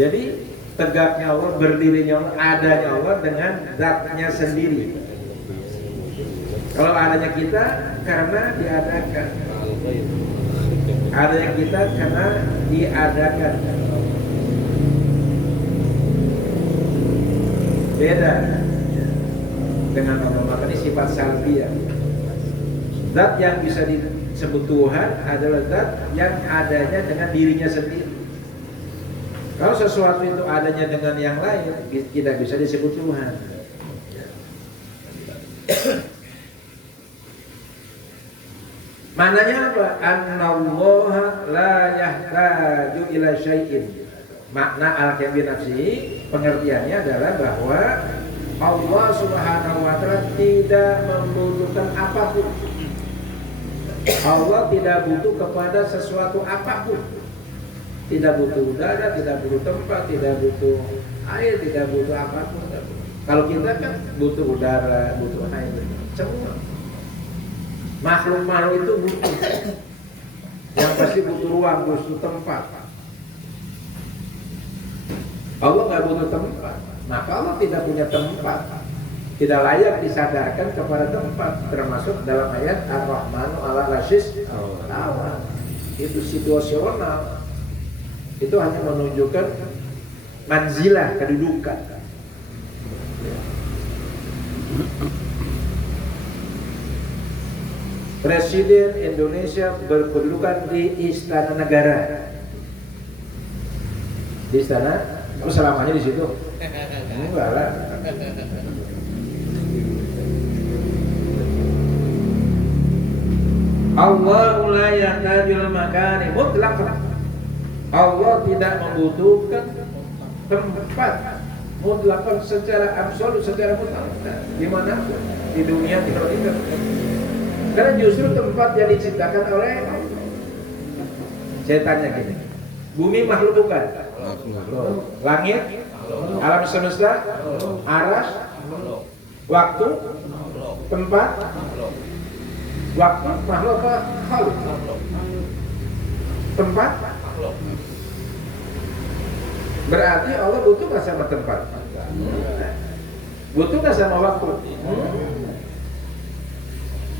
Jadi tegaknya Allah, berdirinya Allah, adanya Allah dengan zatnya sendiri. Kalau adanya kita karena diadakan, adanya kita karena diadakan. Beda dengan Allah. Maka ini sifat salbiyah. Zat yang bisa disebut Tuhan adalah zat yang adanya dengan dirinya sendiri. Kalau sesuatu itu adanya dengan yang lain, tidak bisa disebut Tuhan. Maknanya apa? Annallaha la yahtaju ila syai'in. Makna al-kamil nafsi, pengertiannya adalah bahwa Allah Subhanahu wa ta'ala tidak membutuhkan apapun. Allah tidak butuh kepada sesuatu apapun. Tidak butuh udara, tidak butuh tempat, tidak butuh air, tidak butuh apapun. Kalau kita kan butuh udara, butuh air, semua. Makhluk-makhluk itu butuh. Yang pasti butuh ruang, butuh tempat. Allah nggak butuh tempat, maka Allah tidak punya tempat, tidak layak disadarkan kepada tempat, termasuk dalam ayat Ar-Rahmanu 'alal 'arsy istawa. Itu situasional, itu hanya menunjukkan manzilah, kedudukan. Presiden Indonesia berkedudukan di Istana Negara. Di istana, kamu selamanya di situ? Enggak lah. Allahu la yahtajul makani mutlaq. Allah tidak membutuhkan tempat mutlak secara absolut, secara mutlak. Di mana pun di dunia tidak ada. Karena justru tempat yang diciptakan oleh Allah. Saya tanya gini, bumi makhluk bukan? Langit, alam semesta, aras, waktu, tempat, waktu makhluk apa? Khalq. Tempat, berarti Allah butuh nggak sama tempat? Butuh nggak sama waktu?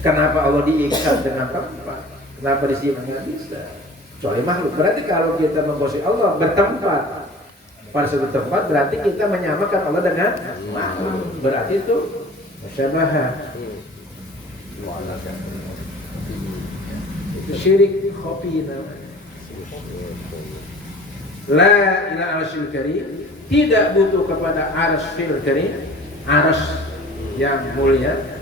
Kenapa Allah diikat dengan tempat? Kenapa di sini nggak bisa? Soalnya makhluk. Berarti kalau kita memposisi Allah bertempat pada suatu tempat, berarti kita menyamakan Allah dengan makhluk. Berarti itu musyabahah. Itu syirik khafi namanya. La ilaha arsyil karim, tidak butuh kepada arsyil karim, arsy yang mulia.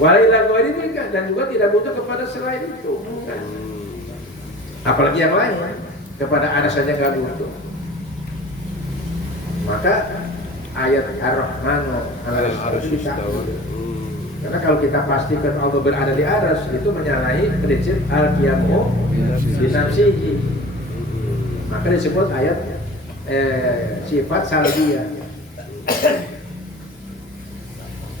Wa ila ghairi dan juga tidak butuh kepada selain itu. Apalagi yang lain, kepada arsy saja enggak butuh. Maka ayat Ar-Rahmanu 'alal 'arsy istawa. Karena kalau kita pastikan Allah berada di aras, itu menyalahi prinsip al-qiyamu bi nafsihi. Maka disebut ayat sifat salbiyah.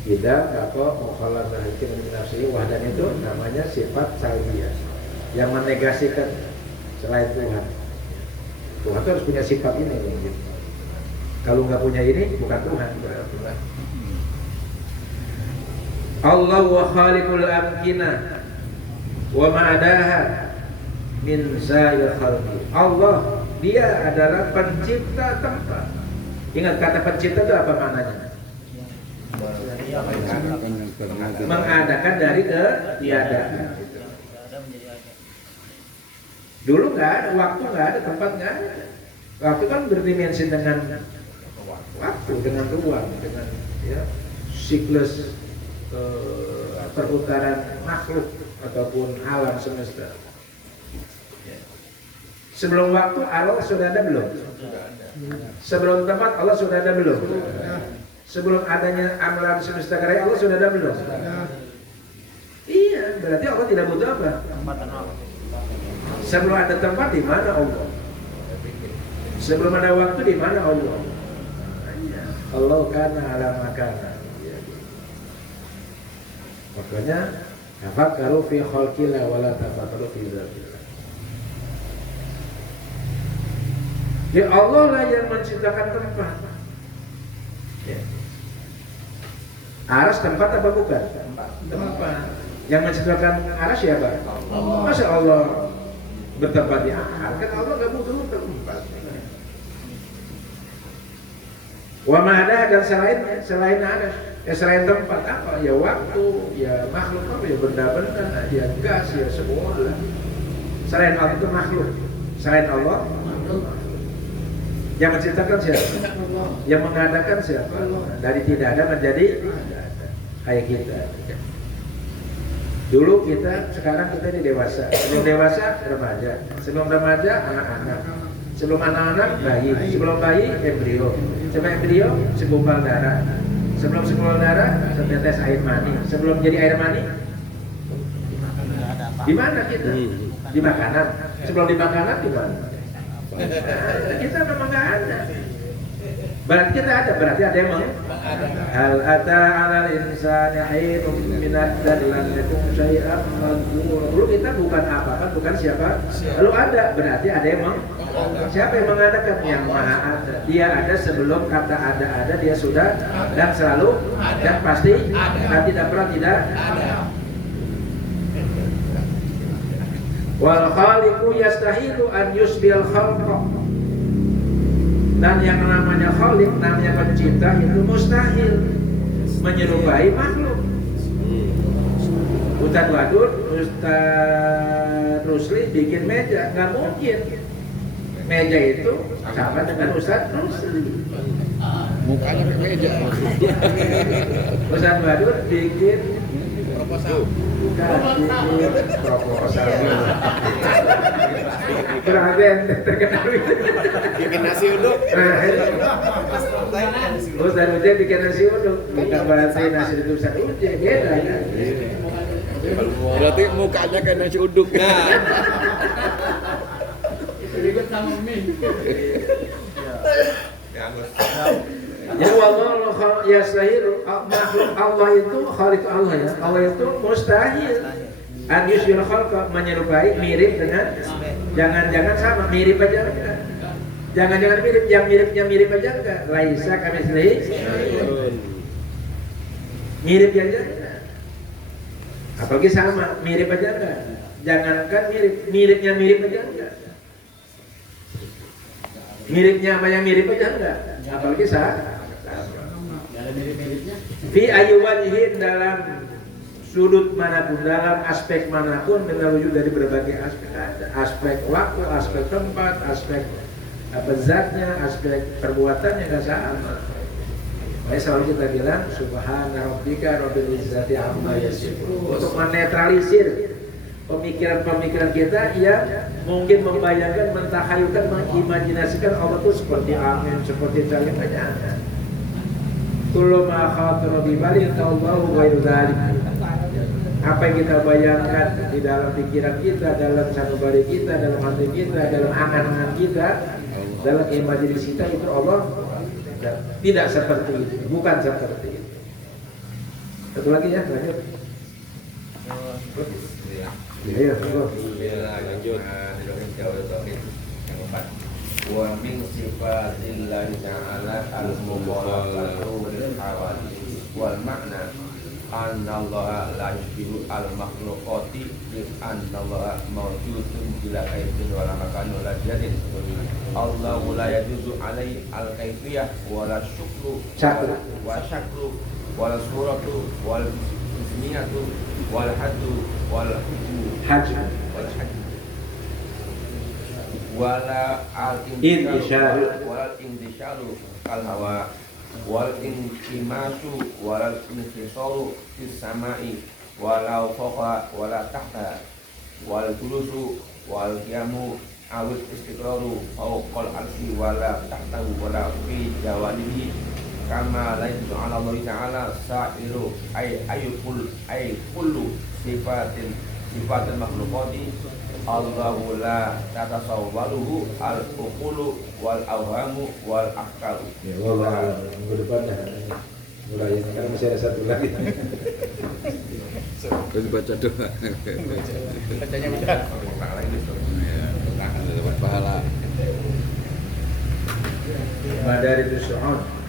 Tidak apa mukhalafah itu nafsi wahdan itu namanya sifat salbiyah yang menegasikan selain Tuhan. Tuhan itu harus punya sifat ini gitu. Kalau nggak punya ini bukan Tuhan berarti. Allah wa khaliqul amkinah wa ma'adaha min sa'il khalqi. Allah, dia adalah pencipta tempat. Ingat kata pencipta itu apa maknanya? Mengadakan dari ketiadaan. Dulu nggak ada waktu, nggak ada tempat, nggak ada. Waktu kan berdimensi dengan waktu, dengan ruang, dengan ya, siklus perputaran makhluk ataupun alam semesta. Sebelum waktu Allah sudah ada belum? Sebelum tempat Allah sudah ada belum? Sebelum adanya alam semesta karya Allah sudah ada belum? Iya, berarti Allah tidak butuh apa? Sebelum ada tempat di mana Allah? Sebelum ada waktu di mana Allah? Allah kana ala makana. Makanya tafakkaru fi khalqillah wa la tafakkaru fi dzatillah. Ya Allah lah yang menciptakan tempat. Ya. Aras tempat apa bukan? Tempat. Yang menciptakan aras siapa? Allah. Masa Allah bertempat di aras? Kan Allah nggak butuh tempat. Wa ma'ada dan selain aras, selain tempat apa? Ya waktu, ya makhluk apa? Ya benda-benda, ya gas, ya semua. Selain Allah itu makhluk. Selain Allah, yang menciptakan siapa? Yang mengadakan siapa? Dari tidak ada menjadi kayak kita. Dulu kita, sekarang kita ini dewasa. Sebelum dewasa, remaja. Sebelum remaja, anak-anak. Sebelum anak-anak, bayi. Sebelum bayi, embrio. Sebelum embrio, segumpal darah. Sebelum segumpal darah, setetes air mani. Sebelum jadi air mani, di mana kita? Di makanan. Sebelum di makanan, di mana? Kita memang nggak ada. Berarti kita ada, berarti ada yang hal ata 'alal insani hinun minad dari lam yakun syai'an madhkura. Dulu kita bukan apa-apa, bukan siapa. Lalu ada, berarti ada yang siapa yang mengadakan? Yang maha ada. Dia ada sebelum kata ada, dia sudah dan selalu dan pasti dan tidak pernah tidak ada. Wal khaliqu yastahilu an yusbil khalqa. Dan yang namanya khaliq, namanya pencipta itu mustahil menyerupai makhluk. Ustaz Wadud, Ustaz Rusli bikin meja, nggak mungkin. Meja itu sama dengan Ustaz Rusli. Mukanya ke meja. Ustaz Wadud bikin Proposal. Proposal. Berarti terkenal itu. Bikin nasi uduk. Ustaz Ujek bikin nasi uduk. Bukan berarti nasi uduk Ustaz Ujek, beda kan? Berarti mukanya kayak nasi uduk. Nah. Ikut sama mie. Ya wallahu yastahilu makhluk Allah itu khaliq Allah ya. Allah itu mustahil an yusyil khalqa menyerupai mirip dengan jangan-jangan sama mirip aja enggak. Jangan-jangan mirip, yang miripnya mirip aja enggak. Laisa kamitslihi mirip aja enggak. Apalagi sama mirip aja enggak. Jangankan miripnya mirip aja enggak. Miripnya apa yang mirip aja enggak. Apalagi sama. Fi ayyuwajhin dalam sudut manapun, dalam aspek manapun, wujud dari berbagai aspek. Aspek waktu, aspek tempat, aspek zatnya, aspek perbuatannya nggak sama. Makanya selalu kita bilang subhana rabbika rabbil izzati amma yasifun, untuk menetralisir pemikiran-pemikiran kita yang mungkin membayangkan, mentahayulkan, mengimajinasikan Allah itu seperti angin, seperti cahaya banyak. Kullu ma khatara bi balin Allahu ghairu dzalik. Apa yang kita bayangkan di dalam pikiran kita, dalam sanubari kita, dalam hati kita, dalam angan-angan kita, dalam imajinasi kita, itu Allah tidak seperti itu, bukan seperti itu. Satu lagi ya, lanjut. Iya, lanjut. Wa min sifatillahi ta'ala al-mukhalafatu lil hawadits wal makna anna Allah la yushbihu al-makhluqati bi anna Allah mawjudun bila kaifin wala makan wala jadin. Allah la yajuzu alaihi al-kaifiyah wala syukru wa syakru wala suratu wal ismiyatu wal haddu wal hajju wal hajju wala al-intisharu wal intisharu kal hawa wal intimasu wal intisaru fis samai walau fawqa wala tahta wal julusu wal qiyamu awil istiqraru fawqal arsi wala tahtahu wala fi jawanihi kama la yadullu ala Allah ta'ala sa'iru ayyukul kullu sifatin makhluqati Allahu la tatasawwaruhu al-uqulu wal awhamu wal afkaru. Ya Allah, minggu depan ya. Mulai kan masih ada satu lagi. Terus baca doa. Bacanya udah. Dapat pahala. Madarijus Su'ud